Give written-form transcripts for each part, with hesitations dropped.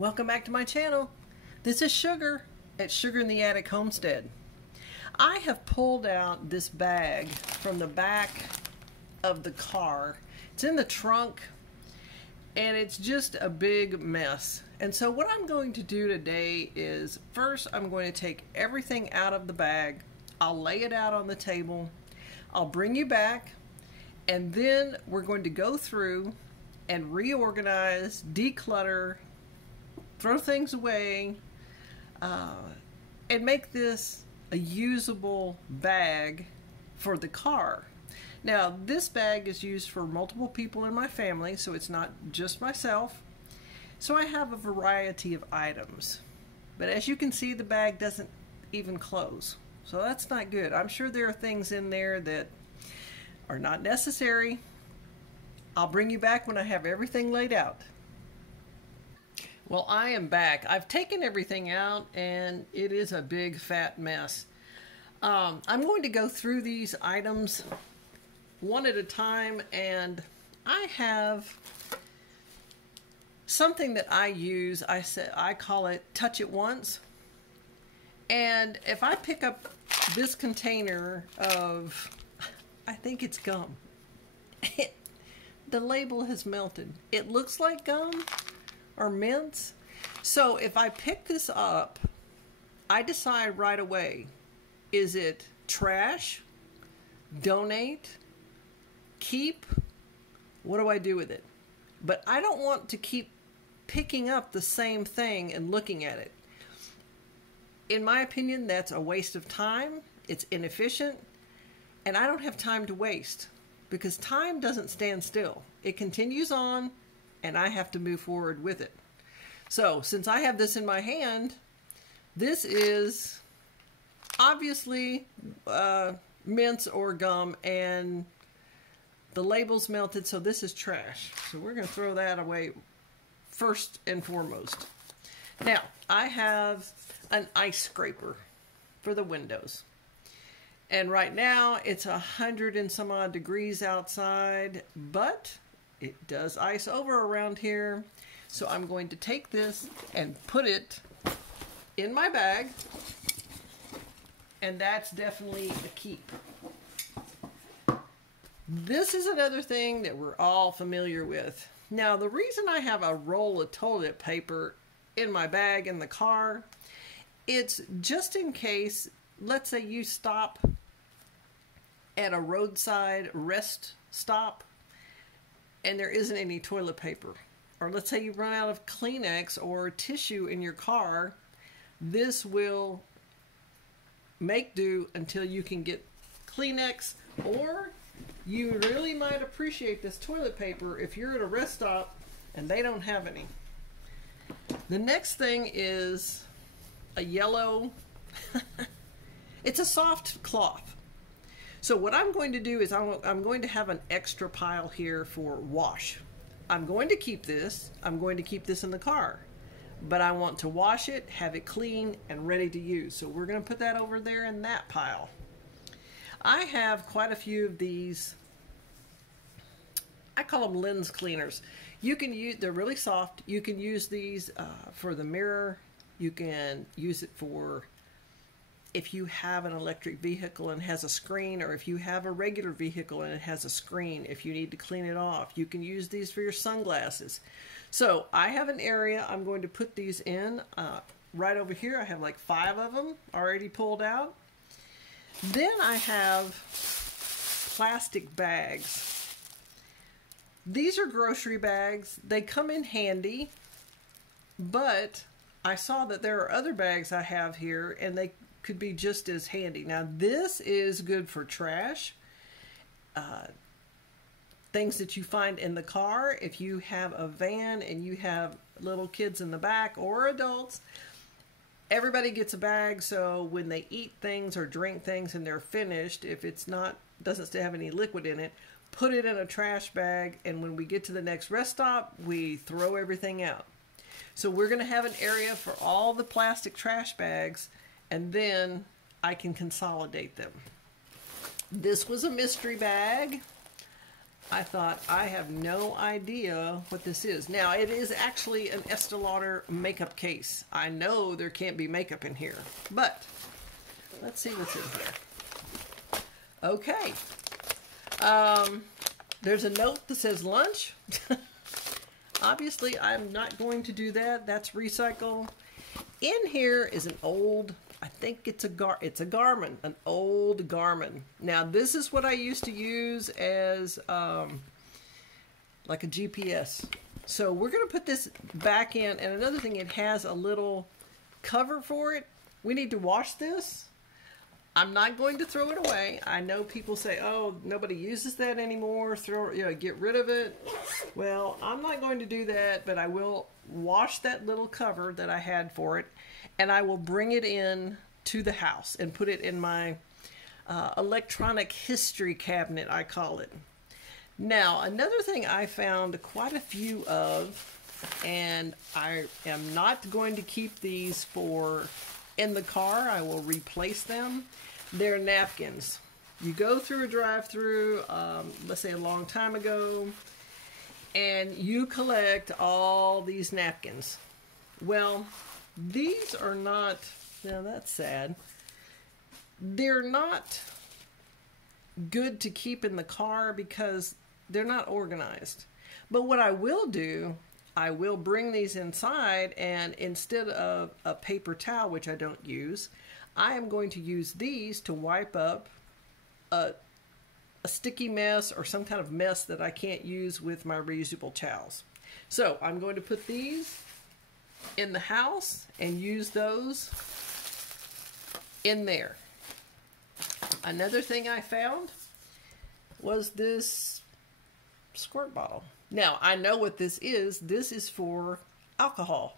Welcome back to my channel. This is Sugar at Sugar in the Attic Homestead. I have pulled out this bag from the back of the car. It's in the trunk and it's just a big mess. And so what I'm going to do today is first I'm going to take everything out of the bag. I'll lay it out on the table. I'll bring you back and then we're going to go through and reorganize, declutter, throw things away, and make this a usable bag for the car. Now, this bag is used for multiple people in my family, so it's not just myself. So I have a variety of items. But as you can see, the bag doesn't even close. So that's not good. I'm sure there are things in there that are not necessary. I'll bring you back when I have everything laid out. Well, I am back. I've taken everything out and it is a big fat mess. I'm going to go through these items one at a time, and I have something that I use. I call it touch it once. And if I pick up this container of, I think it's gum. The label has melted. It looks like gum or mints. So if I pick this up, I decide right away, is it trash, donate, keep? What do I do with it? But I don't want to keep picking up the same thing and looking at it. In my opinion, that's a waste of time. It's inefficient, and I don't have time to waste because time doesn't stand still. It continues on, and I have to move forward with it. So since I have this in my hand, this is obviously mints or gum, and the label's melted, so this is trash. So we're going to throw that away first and foremost. Now, I have an ice scraper for the windows. And right now, it's 100 and some odd degrees outside, but it does ice over around here. So I'm going to take this and put it in my bag. And that's definitely a keep. This is another thing that we're all familiar with. Now, the reason I have a roll of toilet paper in my bag in the car, it's just in case, let's say you stop at a roadside rest stop and there isn't any toilet paper. Or let's say you run out of Kleenex or tissue in your car. This will make do until you can get Kleenex, or you really might appreciate this toilet paper if you're at a rest stop and they don't have any. The next thing is a yellow, it's a soft cloth. So what I'm going to do is I'm going to have an extra pile here for wash. I'm going to keep this. I'm going to keep this in the car. But I want to wash it, have it clean, and ready to use. So we're going to put that over there in that pile. I have quite a few of these. I call them lens cleaners. You can use, they're really soft. You can use these for the mirror. You can use it for if you have an electric vehicle and has a screen, or if you have a regular vehicle and it has a screen, if you need to clean it off. You can use these for your sunglasses. So I have an area I'm going to put these in right over here. I have like 5 of them already pulled out. Then I have plastic bags. These are grocery bags. They come in handy, but I saw that there are other bags I have here and they could be just as handy. Now this is good for trash, things that you find in the car. If you have a van and you have little kids in the back or adults, everybody gets a bag, so when they eat things or drink things and they're finished, if it's not, doesn't still have any liquid in it, put it in a trash bag, and when we get to the next rest stop, we throw everything out. So we're going to have an area for all the plastic trash bags, and then I can consolidate them. This was a mystery bag. I thought, I have no idea what this is. Now, it is actually an Estee Lauder makeup case. I know there can't be makeup in here, but let's see what's in here. Okay. There's a note that says lunch. Obviously, I'm not going to do that. That's recycle. In here is an old, I think it's a Garmin, an old Garmin. Now, this is what I used to use as like a GPS. So we're going to put this back in. And another thing, it has a little cover for it. We need to wash this. I'm not going to throw it away. I know people say, oh, nobody uses that anymore. Get rid of it. Well, I'm not going to do that, but I will wash that little cover that I had for it, and I will bring it in to the house and put it in my electronic history cabinet, I call it. Now, another thing I found quite a few of, and I am not going to keep these for in the car. I will replace them. They're napkins. You go through a drive-through, let's say a long time ago, and you collect all these napkins. Well, these are not, now that's sad, they're not good to keep in the car because they're not organized. But what I will do, I will bring these inside, and instead of a paper towel, which I don't use, I am going to use these to wipe up a sticky mess or some kind of mess that I can't use with my reusable towels. So I'm going to put these in the house and use those in there. Another thing I found was this squirt bottle. Now, I know what this is. This is for alcohol,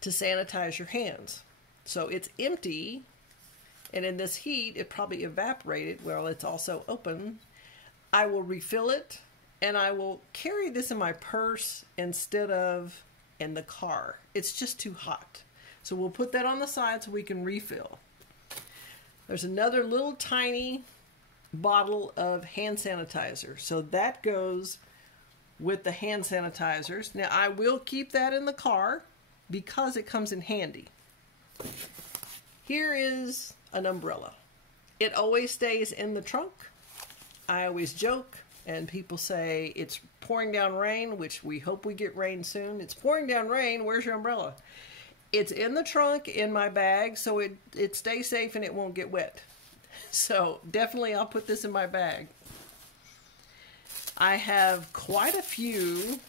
to sanitize your hands. So it's empty, and in this heat, it probably evaporated. Well, it's also open. I will refill it, and I will carry this in my purse instead of in the car. It's just too hot. So we'll put that on the side so we can refill. There's another little tiny bottle of hand sanitizer. So that goes with the hand sanitizers. Now, I will keep that in the car because it comes in handy. Here is an umbrella. It always stays in the trunk. I always joke, and people say it's pouring down rain, which we hope we get rain soon. It's pouring down rain. Where's your umbrella? It's in the trunk in my bag, so it stays safe and it won't get wet. So definitely I'll put this in my bag. I have quite a few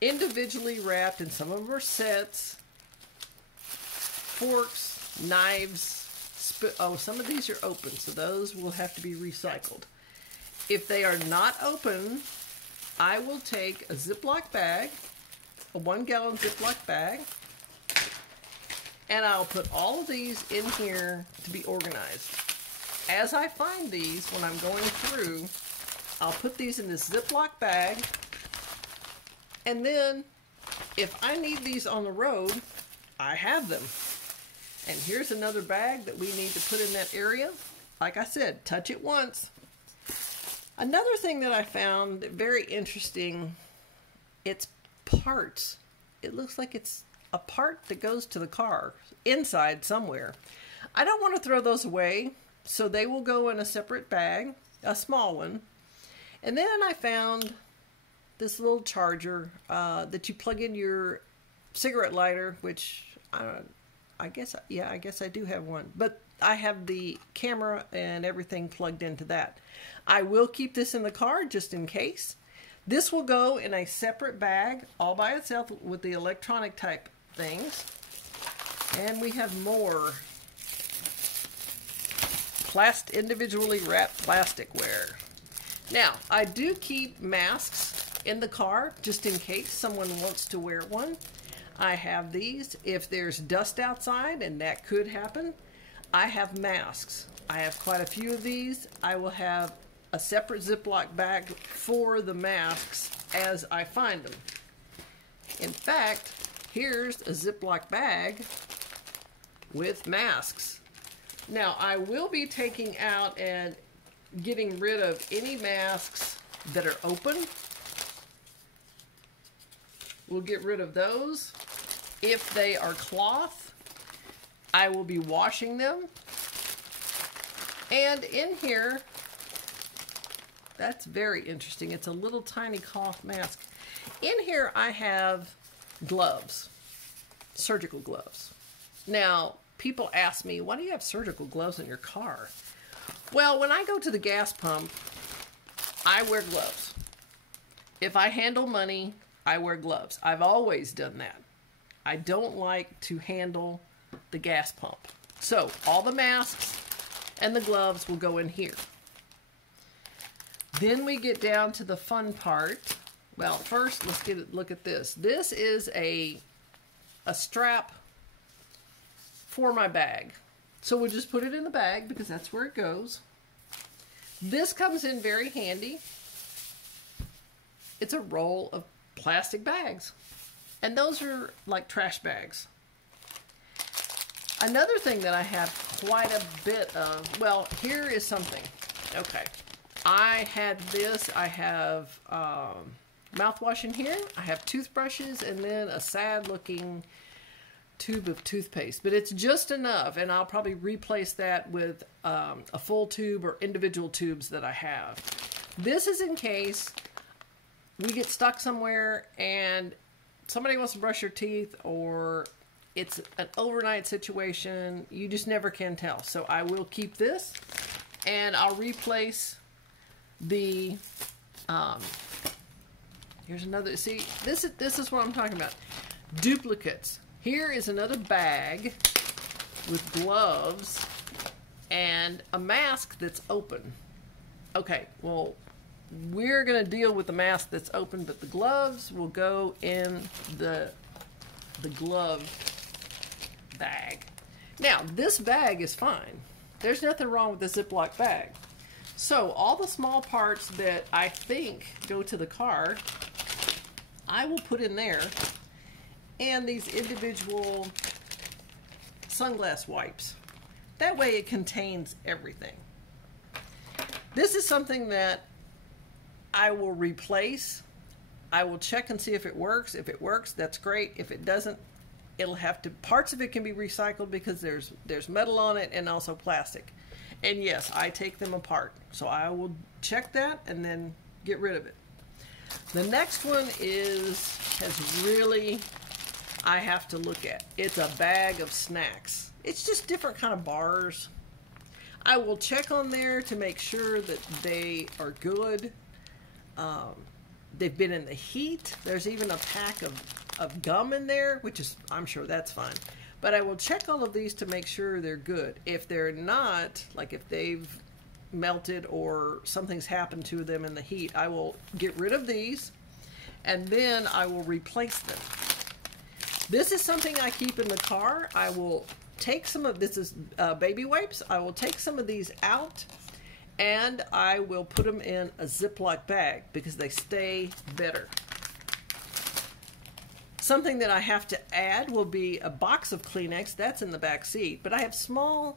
individually wrapped, and some of them are sets, forks, knives, oh, some of these are open, so those will have to be recycled. If they are not open, I will take a Ziploc bag, a 1-gallon Ziploc bag, and I'll put all of these in here to be organized. As I find these, when I'm going through, I'll put these in this Ziploc bag, and then if I need these on the road, I have them. And here's another bag that we need to put in that area. Like I said, touch it once. Another thing that I found very interesting, it's parts. It looks like it's a part that goes to the car inside somewhere. I don't want to throw those away, so they will go in a separate bag, a small one. And then I found this little charger that you plug in your cigarette lighter, which I guess I do have one, but I have the camera and everything plugged into that. I will keep this in the car just in case. This will go in a separate bag all by itself with the electronic type things. And we have more individually wrapped plasticware. Now, I do keep masks in the car just in case someone wants to wear one. I have these. If there's dust outside, and that could happen, I have masks. I have quite a few of these. I will have a separate Ziploc bag for the masks as I find them. In fact, here's a Ziploc bag with masks. Now, I will be taking out, and getting rid of any masks that are open. We'll get rid of those. If they are cloth, I will be washing them. And in here, that's very interesting. It's a little tiny cloth mask. In here I have gloves, surgical gloves. Now, people ask me, why do you have surgical gloves in your car? Well, when I go to the gas pump, I wear gloves. If I handle money, I wear gloves. I've always done that. I don't like to handle the gas pump. So all the masks and the gloves will go in here. Then we get down to the fun part. Well, first let's look at this. This is a strap for my bag. So we'll just put it in the bag because that's where it goes. This comes in very handy. It's a roll of plastic bags. And those are like trash bags. Another thing that I have quite a bit of, well, here is something. Okay. I had this. I have mouthwash in here. I have toothbrushes and then a sad looking tube of toothpaste. But it's just enough, and I'll probably replace that with a full tube or individual tubes that I have. This is in case we get stuck somewhere and somebody wants to brush your teeth, or it's an overnight situation. You just never can tell. So I will keep this, and I'll replace the here's another. See, this is what I'm talking about. Duplicates. Here is another bag with gloves and a mask that's open. Okay, well, we're going to deal with the mask that's open, but the gloves will go in the glove bag. Now, this bag is fine. There's nothing wrong with the Ziploc bag. So, all the small parts that I think go to the car, I will put in there. And these individual sunglass wipes. That way it contains everything. This is something that I will replace. I will check and see if it works. If it works, that's great. If it doesn't, it'll have to, parts of it can be recycled because there's metal on it and also plastic. And yes, I take them apart. So I will check that and then get rid of it. The next one has really, I have to look at. It's a bag of snacks. It's just different kind of bars. I will check on there to make sure that they are good. They've been in the heat. There's even a pack of gum in there, which is, I'm sure that's fine. But I will check all of these to make sure they're good. If they're not, like if they've melted or something's happened to them in the heat, I will get rid of these and then I will replace them. This is something I keep in the car. I will take some of, this is baby wipes. I will take some of these out and I will put them in a Ziploc bag because they stay better. Something that I have to add will be a box of Kleenex. That's in the back seat, but I have small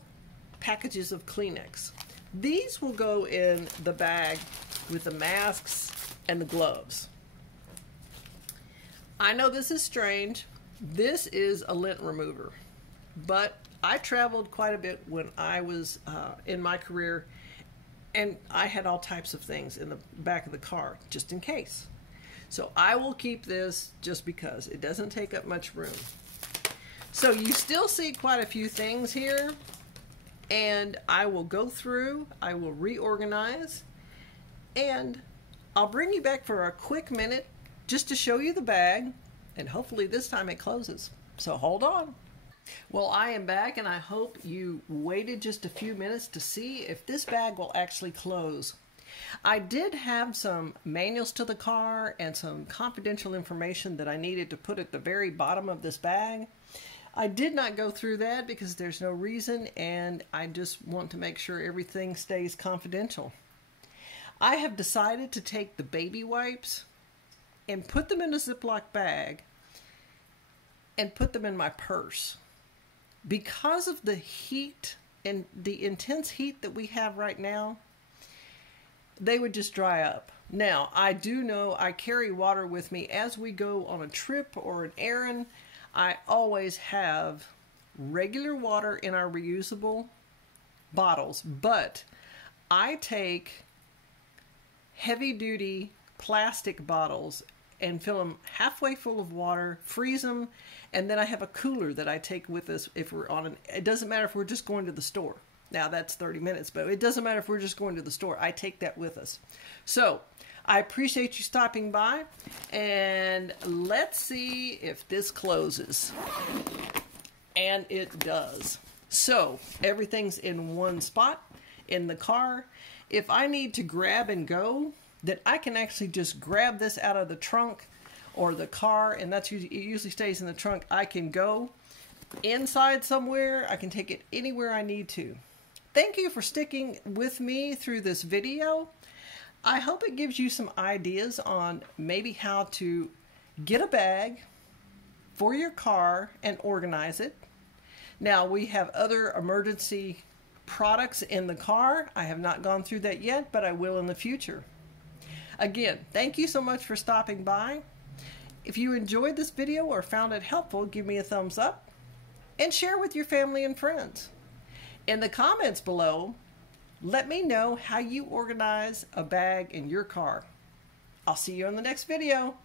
packages of Kleenex. These will go in the bag with the masks and the gloves. I know this is strange. This is a lint remover, but I traveled quite a bit when I was in my career, and I had all types of things in the back of the car, just in case. So I will keep this just because it doesn't take up much room. So you still see quite a few things here, and I will go through, I will reorganize, and I'll bring you back for a quick minute just to show you the bag, and hopefully this time it closes. So hold on. Well, I am back, and I hope you waited just a few minutes to see if this bag will actually close. I did have some manuals to the car and some confidential information that I needed to put at the very bottom of this bag. I did not go through that because there's no reason, and I just want to make sure everything stays confidential. I have decided to take the baby wipes and put them in a Ziploc bag and put them in my purse. Because of the heat and the intense heat that we have right now, they would just dry up. Now, I do know I carry water with me as we go on a trip or an errand. I always have regular water in our reusable bottles, but I take heavy-duty plastic bottles and fill them halfway full of water, freeze them, and then I have a cooler that I take with us if we're on an... It doesn't matter if we're just going to the store. Now, that's 30 minutes, but it doesn't matter if we're just going to the store. I take that with us. So, I appreciate you stopping by, and let's see if this closes. And it does. So, everything's in one spot in the car. If I need to grab and go, then I can actually just grab this out of the trunk or the car, and that's usually, it usually stays in the trunk. I can go inside somewhere. I can take it anywhere I need to. Thank you for sticking with me through this video. I hope it gives you some ideas on maybe how to get a bag for your car and organize it. Now, we have other emergency products in the car. I have not gone through that yet, but I will in the future. Again, thank you so much for stopping by. If you enjoyed this video or found it helpful, give me a thumbs up and share with your family and friends. In the comments below, let me know how you organize a bag in your car. I'll see you in the next video.